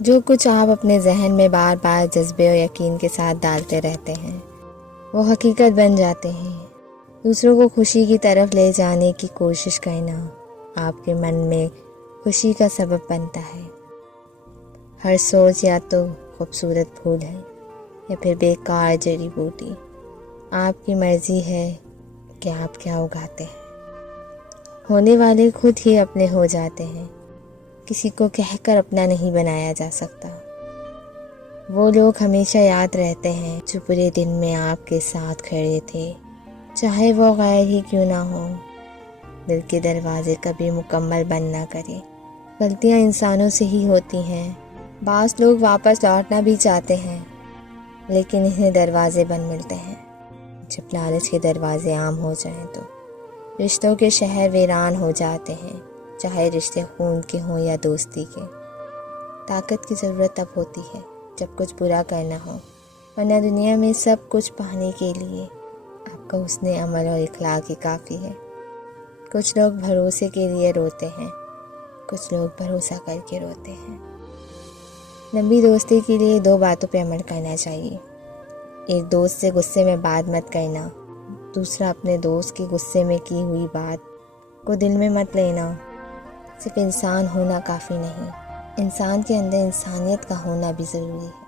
جو کچھ آپ اپنے ذہن میں بار بار جذبے اور یقین کے ساتھ ڈالتے رہتے ہیں وہ حقیقت بن جاتے ہیں۔ دوسروں کو خوشی کی طرف لے جانے کی کوشش کرنا آپ کے من میں خوشی کا سبب بنتا ہے۔ ہر سوچ یا تو خوبصورت پھول ہے یا پھر بیکار جڑی بوٹی۔ آپ کی مرضی ہے کہ آپ کیا اگاتے ہیں۔ ہونے والے خود ہی اپنے ہو جاتے ہیں، کسی کو کہہ کر اپنا نہیں بنایا جا سکتا۔ وہ لوگ ہمیشہ یاد رہتے ہیں جو برے دن میں آپ کے ساتھ کھڑے تھے، چاہے وہ غیر ہی کیوں نہ ہو۔ دل کے دروازے کبھی مکمل بند نہ کریں، غلطیاں انسانوں سے ہی ہوتی ہیں۔ بعض لوگ واپس لوٹنا بھی چاہتے ہیں لیکن انہیں دروازے بند ملتے ہیں۔ جب لالچ کے دروازے عام ہو جائیں تو رشتوں کے شہر ویران ہو جاتے ہیں، چاہے رشتے خون کے ہوں یا دوستی کے۔ طاقت کی ضرورت تب ہوتی ہے جب کچھ برا کرنا ہو، ورنہ دنیا میں سب کچھ پانے کے لیے آپ کا حسن عمل اور اخلاق ہی کافی ہے۔ کچھ لوگ بھروسے کے لیے روتے ہیں، کچھ لوگ بھروسہ کر کے روتے ہیں۔ لمبی دوستی کے لیے 2 باتوں پہ عمل کرنا چاہیے۔ ایک دوست سے غصے میں بات مت کرنا، دوسرا اپنے دوست کی غصے میں کی ہوئی بات کو دل میں مت لینا۔ صرف انسان ہونا کافی نہیں، انسان کے اندر انسانیت کا ہونا بھی ضروری ہے۔